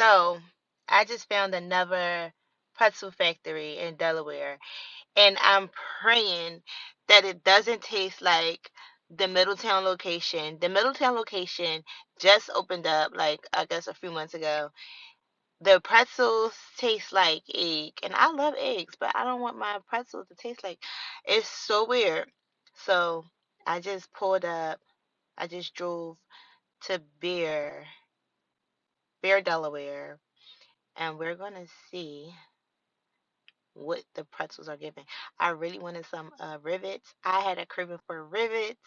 So I just found another pretzel factory in Delaware, and I'm praying that it doesn't taste like the Middletown location. The Middletown location just opened up, like, I guess a few months ago. The pretzels taste like egg, and I love eggs, but I don't want my pretzels to taste like. It's so weird. So I just pulled up. I just drove to Bear, Delaware, and we're gonna see what the pretzels are giving. I really wanted some rivets. I had a craving for rivets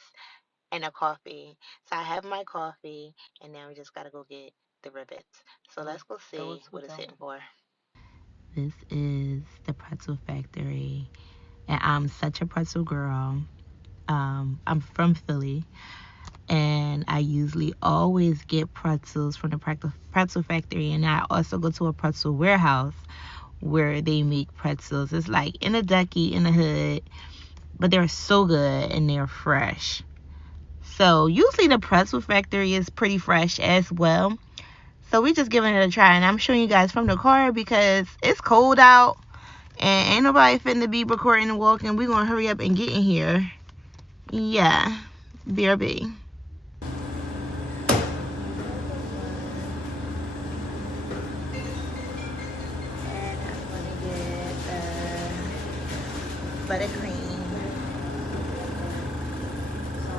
and a coffee. So I have my coffee, and now we just gotta go get the rivets. So let's go see what it's hitting for. This is the pretzel factory, and I'm such a pretzel girl. I'm from Philly, and I usually always get pretzels from the pretzel factory, and I also go to a pretzel warehouse where they make pretzels. It's like in a ducky in the hood, but they're so good and they're fresh. So usually the pretzel factory is pretty fresh as well. So we just giving it a try, and I'm showing you guys from the car because it's cold out and ain't nobody finna be recording and walking. We gonna hurry up and get in here. Yeah, BRB. And I'm gonna get buttercream.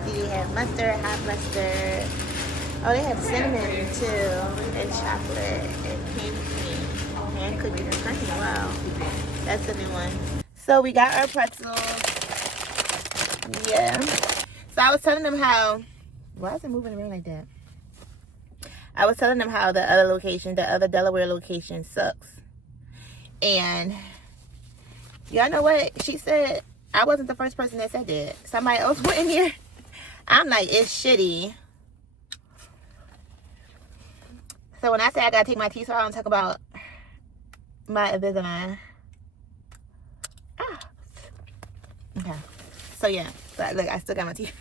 See, they have mustard, hot mustard. Oh, they have cinnamon too, and chocolate, and candy cream, and cookies and cream. Wow, that's a new one. So we got our pretzels. Yeah. So I was telling them how. Why is it moving around like that? I was telling them how the other Delaware location sucks. And y'all know what? She said I wasn't the first person that said that. Somebody else went in here. I'm like, it's shitty. So when I say I gotta take my teeth out and talk about my Invisalign. Okay. So yeah. So look, I still got my teeth.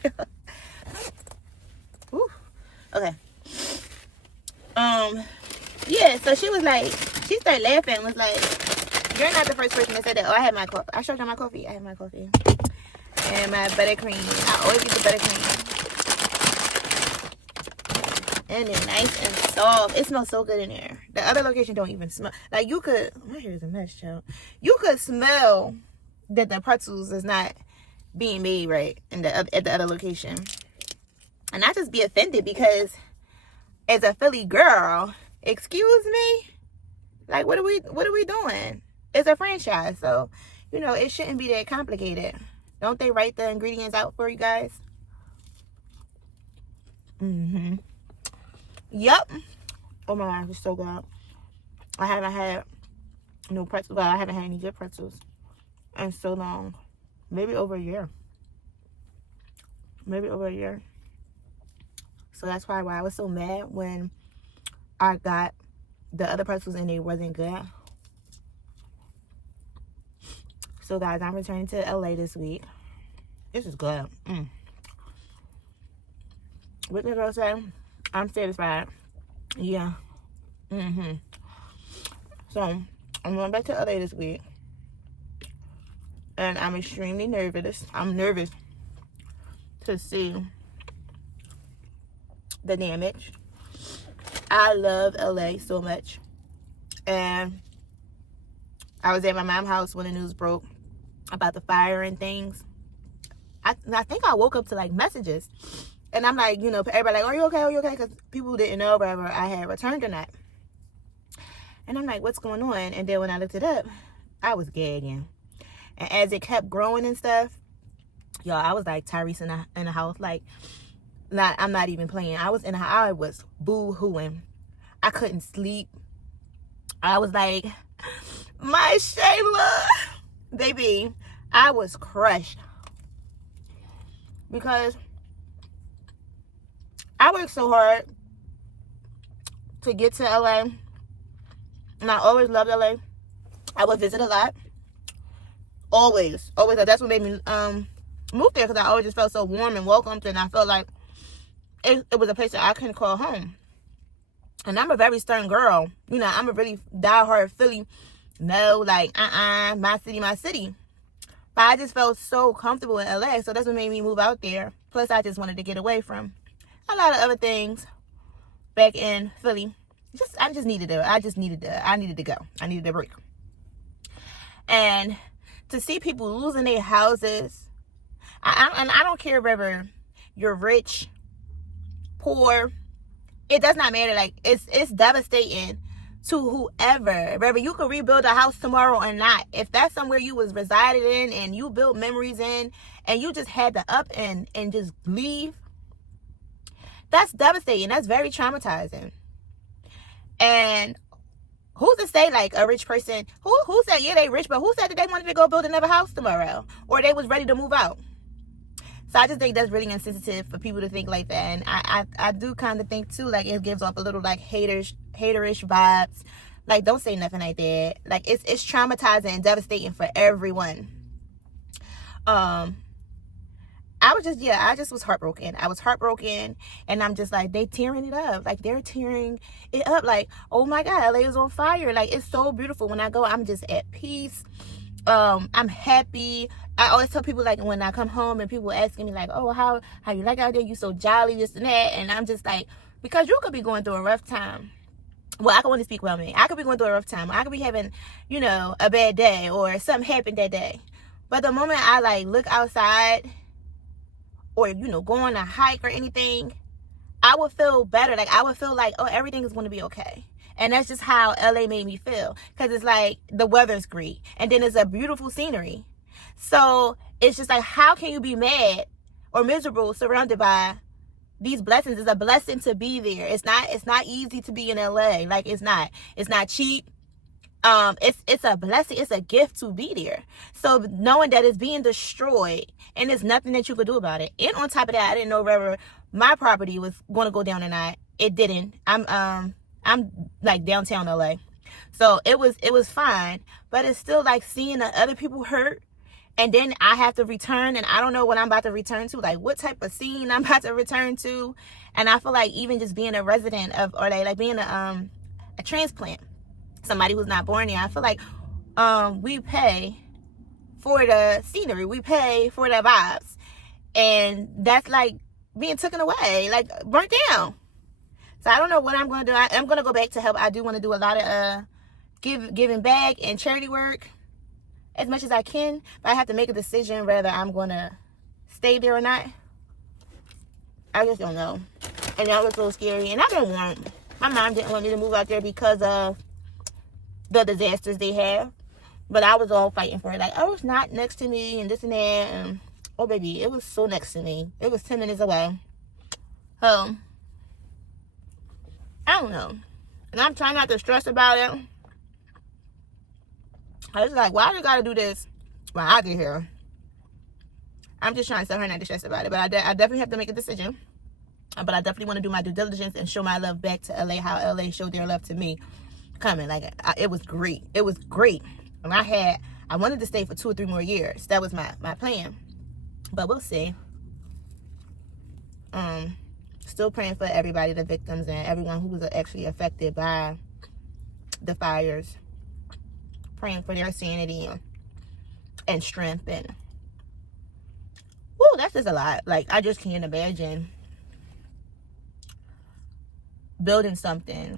Ooh. Okay. Yeah, so she was like, she started laughing and was like, you're not the first person that said that. Oh, I had my coffee. I showed you my coffee. I have my coffee. And my buttercream. I always get the buttercream. And they're nice and soft. It smells so good in there. The other location don't even smell. Like, you could, my hair is a mess, child. You could smell that the pretzels is not being made right at the other location. And I just be offended because as a Philly girl, excuse me, like, what are we doing? It's a franchise, so it shouldn't be that complicated. Don't they write the ingredients out for you guys? Yep. Oh my gosh, it's so good. I haven't had no pretzels. Well, I haven't had any good pretzels in so long. Maybe over a year. So that's probably why I was so mad when I got the other pretzels and they wasn't good. So guys, I'm returning to LA this week. This is good. What did I say? I'm satisfied. Yeah. So I'm going back to LA this week. And I'm extremely nervous. I'm nervous to see the damage. I love LA so much. And I was at my mom's house when the news broke about the fire and things. I think I woke up to like messages. And I'm like, everybody like, are you okay? Are you okay? Because people didn't know whether I had returned or not. And I'm like, what's going on? And then when I looked it up, I was gagging. And as it kept growing and stuff, y'all, I was like Tyrese in the house. Like, I'm not even playing. I was in the house. I was boo-hooing. I couldn't sleep. I was like, my Shayla. Baby, I was crushed. Because I worked so hard to get to LA. And I always loved LA. I would visit a lot. Always. That's what made me move there, because I always just felt so warm and welcomed, and I felt like it was a place that I couldn't call home. And I'm a very stern girl. You know, I'm a really diehard Philly. No, like, my city, my city. But I just felt so comfortable in LA, so that's what made me move out there. Plus, I just wanted to get away from a lot of other things back in Philly. I needed to go. I needed a break. And to see people losing their houses, and I don't care whether you're rich, poor, it does not matter. Like, it's devastating to whoever. Whether you could rebuild a house tomorrow or not, if that's somewhere you was resided in and you built memories in and you just had to up and just leave, that's devastating. That's very traumatizing. And who's to say, like, a rich person, who said, yeah, they rich, but who said that they wanted to go build another house tomorrow or they was ready to move out? So I just think that's really insensitive for people to think like that. And I do kind of think too, like, it gives off a little like haterish vibes. Like, don't say nothing like that. Like, it's traumatizing and devastating for everyone. I just was heartbroken. I was heartbroken, and I'm just like, they tearing it up. Like, they're tearing it up. Like, oh my God, LA is on fire. Like, it's so beautiful. When I go, I'm just at peace. I'm happy. I always tell people, like, when I come home and people asking me, like, oh, how you like out there? You so jolly, this and that. And I'm just like, because you could be going through a rough time. Well, I can only speak about me. I could be going through a rough time. I could be having, you know, a bad day or something happened that day. But the moment I, like, look outside or, you know, go on a hike or anything, I would feel better. Like, I would feel like, oh, everything is going to be okay. And that's just how LA made me feel. Because it's like, the weather's great. And then it's a beautiful scenery. So it's just like, how can you be mad or miserable surrounded by these blessings? It's a blessing to be there. It's not easy to be in LA. Like, it's not cheap. It's a blessing. It's a gift to be there. So knowing that it's being destroyed and there's nothing that you could do about it. And on top of that, I didn't know whether my property was going to go down or not. It didn't. I'm like downtown LA. So it was fine, but it's still like seeing the other people hurt, and then I have to return, and I don't know what I'm about to return to, like what type of scene I'm about to return to. And I feel like even just being a resident of, or like being a transplant, somebody who's not born here, I feel like we pay for the scenery, we pay for the vibes, and that's like being taken away, like burnt down. So I don't know what I'm going to do. I'm going to go back to help. I do want to do a lot of giving back and charity work as much as I can. But I have to make a decision whether I'm going to stay there or not. I just don't know. And that was so scary. And I didn't want, my mom didn't want me to move out there because of the disasters they have. But I was all fighting for it. Like, oh, it's not next to me and this and that. And, oh, baby, it was so next to me. It was 10 minutes away. I don't know. And I'm trying not to stress about it. I was like, why do you gotta do this when I get here? I'm just trying to tell her not to stress about it. But I definitely have to make a decision. But I definitely want to do my due diligence and show my love back to LA, how LA showed their love to me coming. Like, it was great. It was great. And I wanted to stay for 2 or 3 more years. That was my plan. But we'll see. Still praying for everybody, the victims, and everyone who was actually affected by the fires. Praying for their sanity and strength. And whoo, that's just a lot. Like, I just can't imagine building something.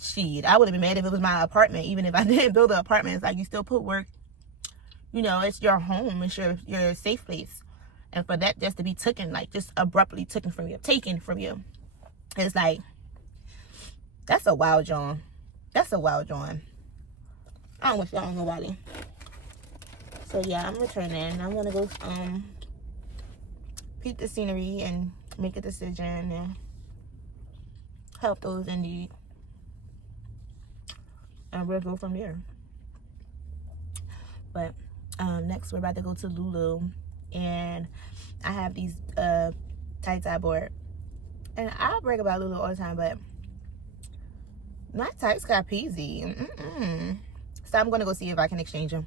Shit, I would have been mad if it was my apartment. Even if I didn't build an apartment, it's like you still put work. You know, it's your home. It's your safe place. And for that just to be taken, like, just abruptly taken from you, it's like, that's a wild John. That's a wild John. I don't wish that on nobody. So yeah, I'm returning. I'm gonna go peep the scenery and make a decision and help those in need. And we'll go from there. But next we're about to go to Lulu. And I have these tights I bought. And I brag about Lulu all the time, but my tights got peasy. So I'm going to go see if I can exchange them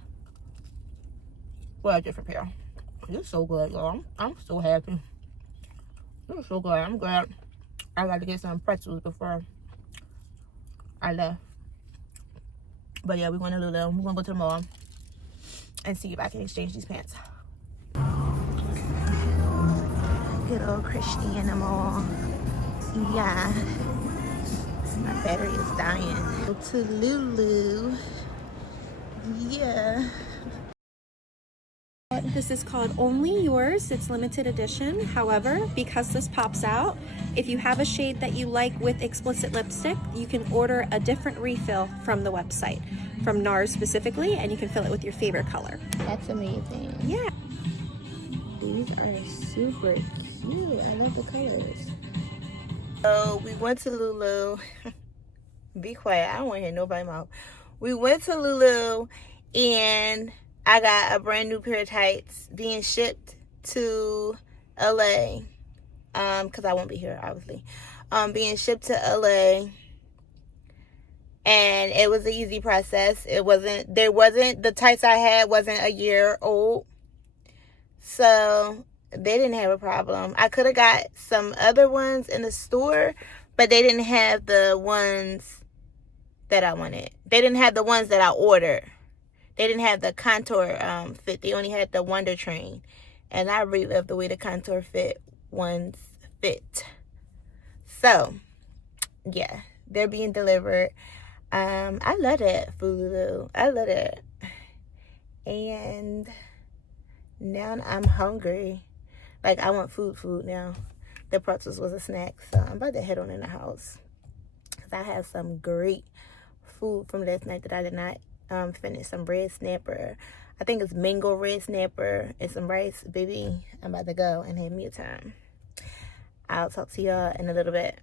for a different pair. You're so good, y'all. I'm so happy. You're so good. I'm glad I got to get some pretzels before I left. But yeah, we're going to Lululemon. We're going to go to the mall and see if I can exchange these pants. Good old Christiana Mall. Yeah. My battery is dying. Go to Lulu. Yeah. This is called Only Yours. It's limited edition. However, because this pops out, if you have a shade that you like with explicit lipstick, you can order a different refill from the website, from NARS specifically, and you can fill it with your favorite color. That's amazing. Yeah. These are super cute. I love the colors. So we went to Lulu. Be quiet. I don't want to hear nobody mouth. We went to Lulu and I got a brand new pair of tights being shipped to LA. Because I won't be here, obviously. Being shipped to LA. And it was an easy process. The tights I had wasn't a year old. So they didn't have a problem. I could have got some other ones in the store, but they didn't have the ones that I wanted. They didn't have the ones that I ordered. They didn't have the contour fit. They only had the Wonder Train. And I really love the way the contour fit ones fit. So, yeah, they're being delivered. I love it, Lulu. I love it. And now I'm hungry. Like, I want food now. The pretzels was a snack. So I'm about to head on in the house. Because I have some great food from last night that I did not finish. Some red snapper. I think it's mango red snapper and some rice. Baby, I'm about to go and have me a time. I'll talk to y'all in a little bit.